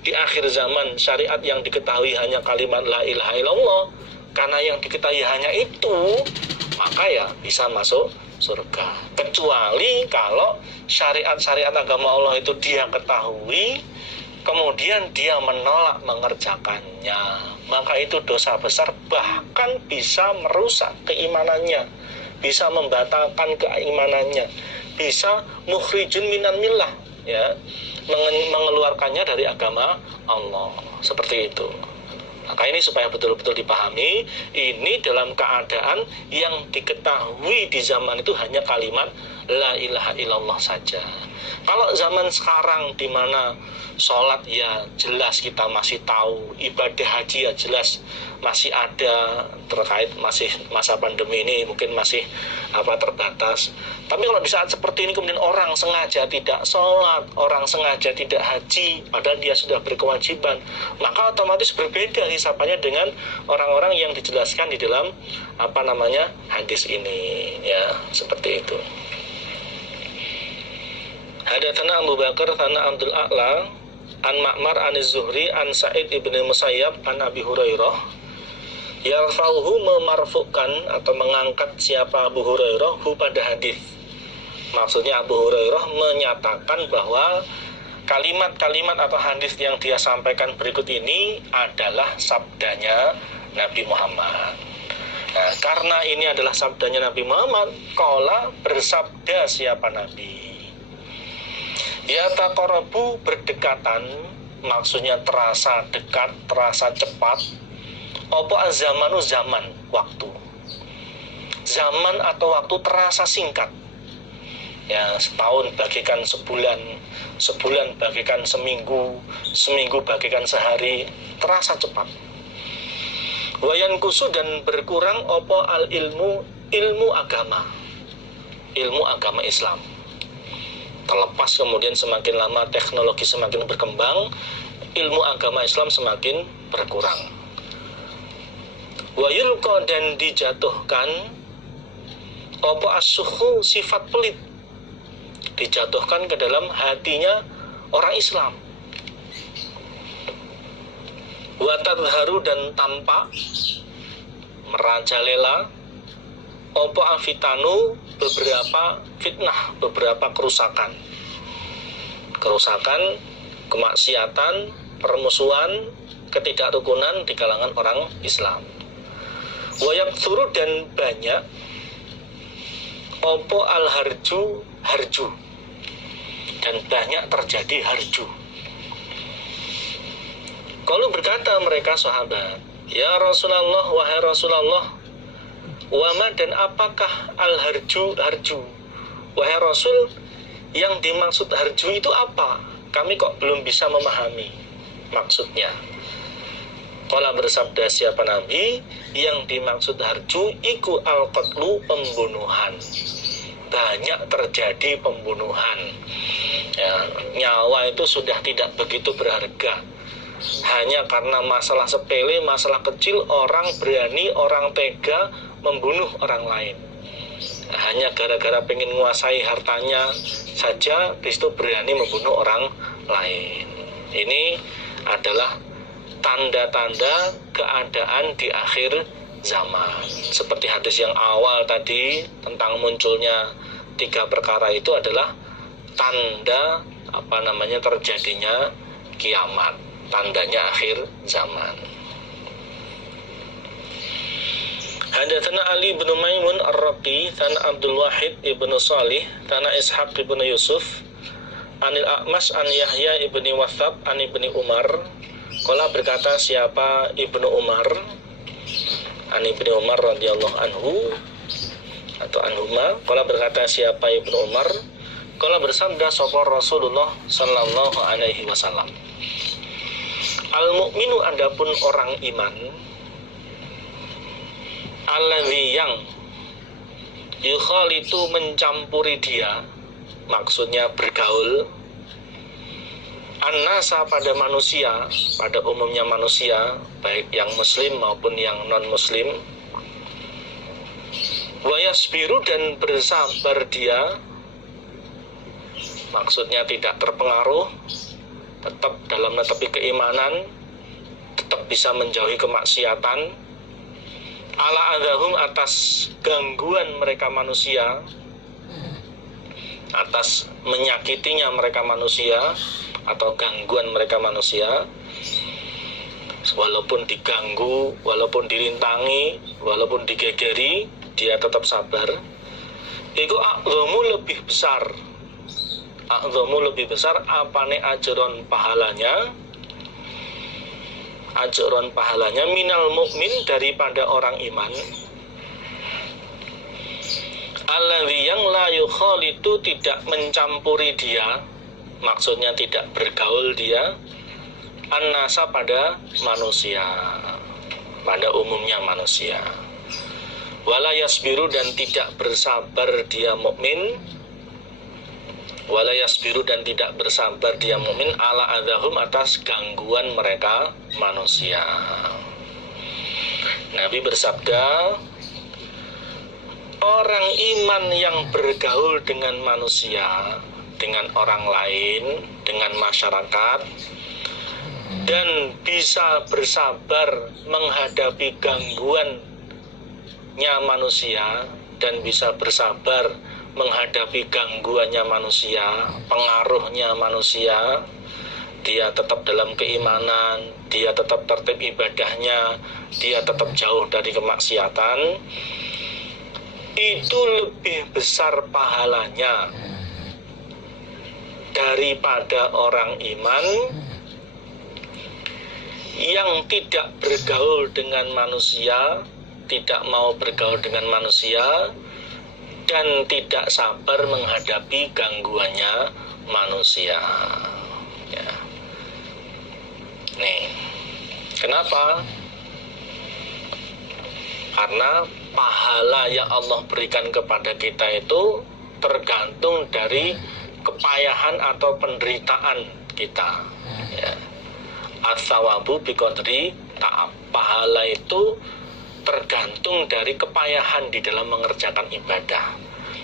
di akhir zaman syariat yang diketahui hanya kalimat la ilaha illallah, karena yang diketahui hanya itu, maka ya bisa masuk surga. Kecuali kalau syariat-syariat agama Allah itu dia ketahui, kemudian dia menolak mengerjakannya, maka itu dosa besar, bahkan bisa merusak keimanannya, bisa membatalkan keimanannya, bisa mukhrijun minan millah, ya, mengeluarkannya dari agama Allah. Seperti itu. Maka ini supaya betul-betul dipahami, ini dalam keadaan yang diketahui di zaman itu hanya kalimat la ilaha illallah saja. Kalau zaman sekarang di mana sholat ya jelas kita masih tahu, ibadah haji ya jelas masih ada, terkait masih masa pandemi ini mungkin masih terbatas. Tapi kalau di saat seperti ini kemudian orang sengaja tidak sholat, orang sengaja tidak haji, padahal dia sudah berkewajiban, maka otomatis berbeda hisapannya dengan orang-orang yang dijelaskan di dalam hadis ini, ya, seperti itu. Hadatsana Abu Bakar sana Abdul A'la an Ma'mar an Zuhri an Sa'id ibn Musayyab an Abi Hurairah yarfa'uhu, memarfukan atau mengangkat siapa Abu Hurairah pada hadis. Maksudnya Abu Hurairah menyatakan bahwa kalimat-kalimat atau hadis yang dia sampaikan berikut ini adalah sabdanya Nabi Muhammad. Nah, karena ini adalah sabdanya Nabi Muhammad, qala, bersabda siapa Nabi, yataqarabu, berdekatan, maksudnya terasa dekat, terasa cepat, apa azamanu, zaman, waktu. Zaman atau waktu terasa singkat. Ya, setahun bagikan sebulan, sebulan bagikan seminggu, seminggu bagikan sehari, terasa cepat. Wayan kusu, dan berkurang apa al ilmu, ilmu agama, ilmu agama Islam. Terlepas kemudian semakin lama teknologi semakin berkembang, ilmu agama Islam semakin berkurang. Wa yulqa, dan dijatuhkan apa as-sukhu, sifat pelit, dijatuhkan ke dalam hatinya orang Islam. Wa tadharu, dan tampak merajalela apa afitanu, beberapa fitnah, beberapa kerusakan, kemaksiatan, permusuhan, ketidakrukunan di kalangan orang Islam. Wayak turu, dan banyak opo al harju, harju, dan banyak terjadi harju. Kalau berkata mereka sahabat, ya Rasulullah, wahai Rasulullah, wama, dan apakah al harju, harju, wahai Rasul, yang dimaksud harju itu apa? Kami kok belum bisa memahami maksudnya. Qala, bersabda siapa Nabi, yang dimaksud harju iku al-qatlu, pembunuhan. Banyak terjadi pembunuhan, ya, nyawa itu sudah tidak begitu berharga. Hanya karena masalah sepele, masalah kecil, orang berani, orang tega membunuh orang lain. Hanya gara-gara pengen menguasai hartanya saja, habis itu berani membunuh orang lain. Ini adalah tanda-tanda keadaan di akhir zaman. Seperti hadis yang awal tadi tentang munculnya 3 perkara itu adalah tanda terjadinya kiamat, tandanya akhir zaman. Hadatsana Ali bin Maimun Ar-Raqi, sana Abdul Wahid ibnu Salih, sana Ishaq ibnu Yusuf, anil A'mas an Yahya ibni Wathab an ibni Umar. Qala, berkata siapa Ibnu Umar, an Ibnu Umar radhiyallahu anhu atau anhuma. Qala, berkata siapa Ibnu Umar, qala, bersabda sapa Rasulullah sallallahu alaihi wasallam, al mukminu, adapun orang iman, alladzi, yang yukhalitu, mencampuri dia, maksudnya bergaul, an-nasa, pada manusia, pada umumnya manusia, baik yang muslim maupun yang non muslim, wa yasbiru, dan bersabar dia, maksudnya tidak terpengaruh, tetap dalam menetepi keimanan, tetap bisa menjauhi kemaksiatan. Ala adahum, atas gangguan mereka manusia, atas menyakitinya mereka manusia atau gangguan mereka manusia. Walaupun diganggu, walaupun dirintangi, walaupun digegeri, dia tetap sabar. Itu a'dhamu, lebih besar. A'dhamu, lebih besar apane ajron pahalanya. Ajron pahalanya minal mukmin, daripada orang iman. Alladzi yang la yukhalitu, tidak mencampuri dia, maksudnya tidak bergaul dia, an-nasa, pada manusia, pada umumnya manusia. Wala yasbiru, dan tidak bersabar dia mukmin. Wala yasbiru, dan tidak bersabar dia mukmin ala adahum, atas gangguan mereka manusia. Nabi bersabda, orang iman yang bergaul dengan manusia, dengan orang lain, dengan masyarakat, dan bisa bersabar menghadapi gangguannya manusia, dan bisa bersabar menghadapi gangguannya manusia, pengaruhnya manusia, dia tetap dalam keimanan, dia tetap tertib ibadahnya, dia tetap jauh dari kemaksiatan, itu lebih besar pahalanya daripada orang iman yang tidak bergaul dengan manusia, tidak mau bergaul dengan manusia, dan tidak sabar menghadapi gangguannya manusia. Ya. Nih, kenapa? Karena pahala yang Allah berikan kepada kita itu tergantung dari kepayahan atau penderitaan kita. Ya. As-sawabu biqadri ta'ab. Pahala itu tergantung dari kepayahan di dalam mengerjakan ibadah.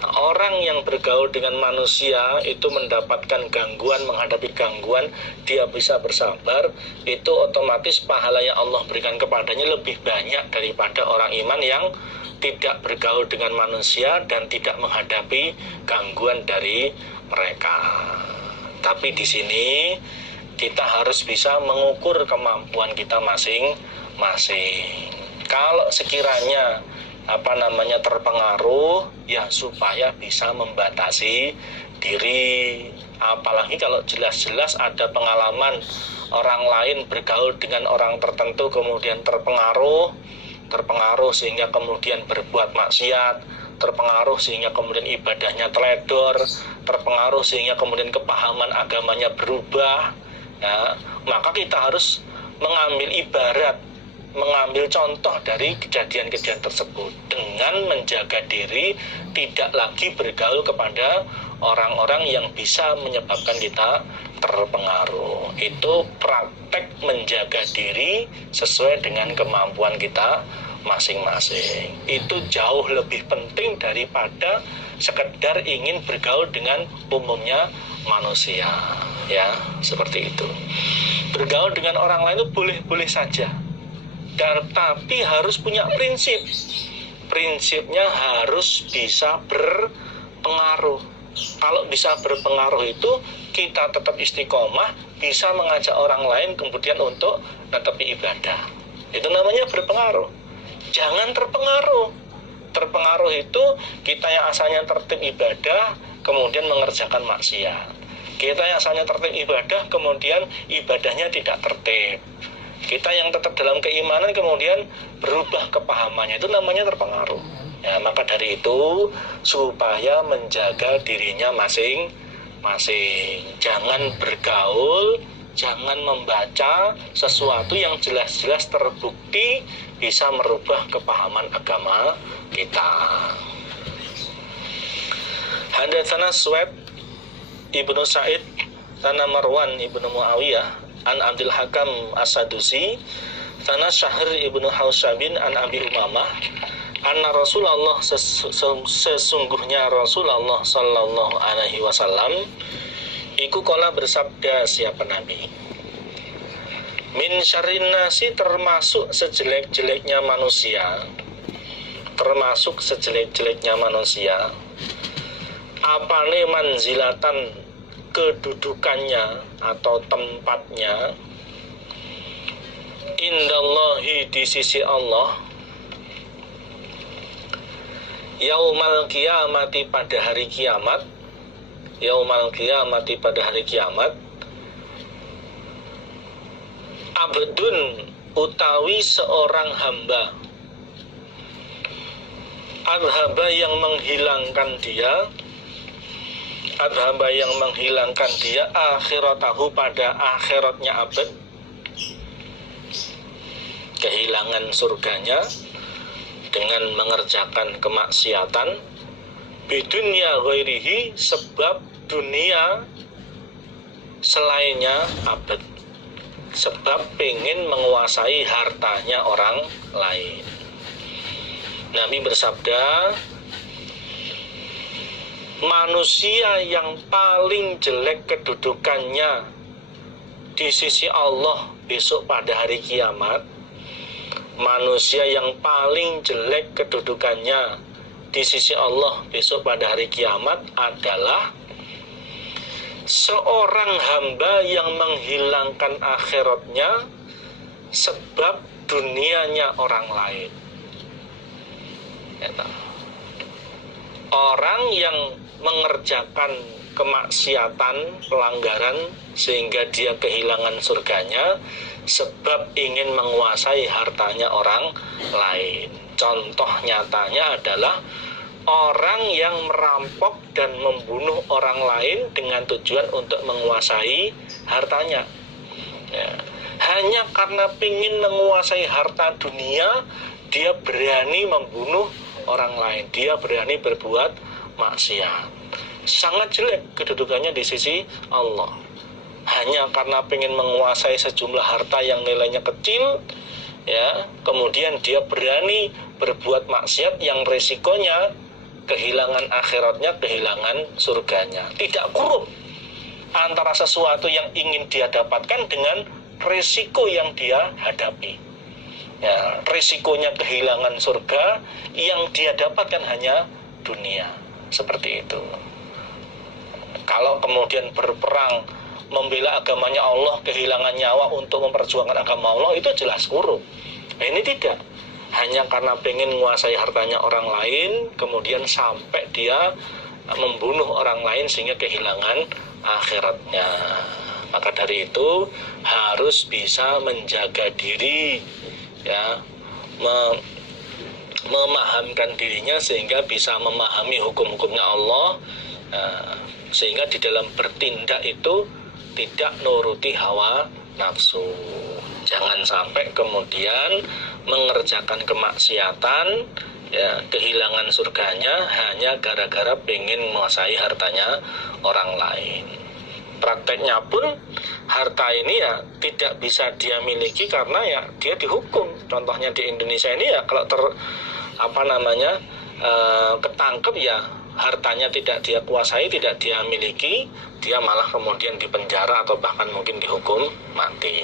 Nah, orang yang bergaul dengan manusia itu mendapatkan gangguan, menghadapi gangguan, dia bisa bersabar, itu otomatis pahala yang Allah berikan kepadanya lebih banyak daripada orang iman yang tidak bergaul dengan manusia dan tidak menghadapi gangguan dari mereka. Tapi di sini kita harus bisa mengukur kemampuan kita masing-masing. Kalau sekiranya terpengaruh, ya supaya bisa membatasi diri. Apalagi kalau jelas-jelas ada pengalaman orang lain bergaul dengan orang tertentu kemudian terpengaruh sehingga kemudian berbuat maksiat, terpengaruh sehingga kemudian ibadahnya teledor, terpengaruh sehingga kemudian kepahaman agamanya berubah. Nah, maka kita harus mengambil contoh dari kejadian-kejadian tersebut dengan menjaga diri tidak lagi bergaul kepada orang-orang yang bisa menyebabkan kita terpengaruh. Itu praktek menjaga diri sesuai dengan kemampuan kita masing-masing. Itu jauh lebih penting daripada sekedar ingin bergaul dengan umumnya manusia. Ya, seperti itu. Bergaul dengan orang lain itu boleh-boleh saja. Tapi harus punya prinsip. Prinsipnya harus bisa berpengaruh. Kalau bisa berpengaruh itu kita tetap istiqomah, bisa mengajak orang lain kemudian untuk netepi ibadah. Itu namanya berpengaruh. Jangan terpengaruh. Terpengaruh itu kita yang asalnya tertib ibadah kemudian mengerjakan maksiat. Kita yang asalnya tertib ibadah kemudian ibadahnya tidak tertib. Kita yang tetap dalam keimanan kemudian berubah kepahamannya, itu namanya terpengaruh. Ya, maka dari itu supaya menjaga dirinya masing-masing. Jangan bergaul, jangan membaca sesuatu yang jelas-jelas terbukti bisa merubah kepahaman agama kita. Hadatsana Suwaid Ibnu Sa'id Tana Marwan Ibnu Muawiyah an Abdul Hakam As-Sadusi Tana Syahr Ibnu Hausabin an Abi Umamah anna Rasulullah sesungguhnya Rasulullah sallallahu alaihi wasallam Iku qala bersabda siapa Nabi, min syarrin nasi, termasuk sejelek-jeleknya manusia, termasuk sejelek-jeleknya manusia, apane manzilatan, kedudukannya atau tempatnya, indallahi, di sisi Allah, yaumal kiamati, pada hari kiamat, yaumal kiamati, pada hari kiamat, abdun, utawi seorang hamba, adhaba, yang menghilangkan dia, adhaba, yang menghilangkan dia, akhiratahu, pada akhiratnya abad, kehilangan surganya dengan mengerjakan kemaksiatan, bidunya ghairihi, sebab dunia selainnya abad, sebab pengen menguasai hartanya orang lain. Nabi bersabda, manusia yang paling jelek kedudukannya di sisi Allah besok pada hari kiamat, manusia yang paling jelek kedudukannya di sisi Allah besok pada hari kiamat adalah seorang hamba yang menghilangkan akhiratnya sebab dunianya orang lain. Orang yang mengerjakan kemaksiatan, pelanggaran, sehingga dia kehilangan surganya sebab ingin menguasai hartanya orang lain. Contoh nyatanya adalah orang yang merampok dan membunuh orang lain dengan tujuan untuk menguasai hartanya. Ya. Hanya karena ingin menguasai harta dunia, dia berani membunuh orang lain, dia berani berbuat maksiat. Sangat jelek kedudukannya di sisi Allah. Hanya karena ingin menguasai sejumlah harta yang nilainya kecil, ya, kemudian dia berani berbuat maksiat yang resikonya kehilangan akhiratnya, kehilangan surganya. Tidak kurung antara sesuatu yang ingin dia dapatkan dengan resiko yang dia hadapi. Ya, resikonya kehilangan surga, yang dia dapatkan hanya dunia. Seperti itu. Kalau kemudian berperang membela agamanya Allah, kehilangan nyawa untuk memperjuangkan agama Allah, itu jelas kurung. Nah, ini tidak. Hanya karena pengen menguasai hartanya orang lain, kemudian sampai dia membunuh orang lain sehingga kehilangan akhiratnya. Maka dari itu harus bisa menjaga diri, ya, memahamkan dirinya sehingga bisa memahami hukum-hukumnya Allah, sehingga di dalam bertindak itu tidak nuruti hawa nafsu. Jangan sampai kemudian mengerjakan kemaksiatan, ya, kehilangan surganya hanya gara-gara pengen menguasai hartanya orang lain. Prakteknya pun harta ini ya tidak bisa dia miliki karena ya dia dihukum. Contohnya di Indonesia ini ya kalau ketangkep ya hartanya tidak dia kuasai, tidak dia miliki, dia malah kemudian dipenjara atau bahkan mungkin dihukum mati.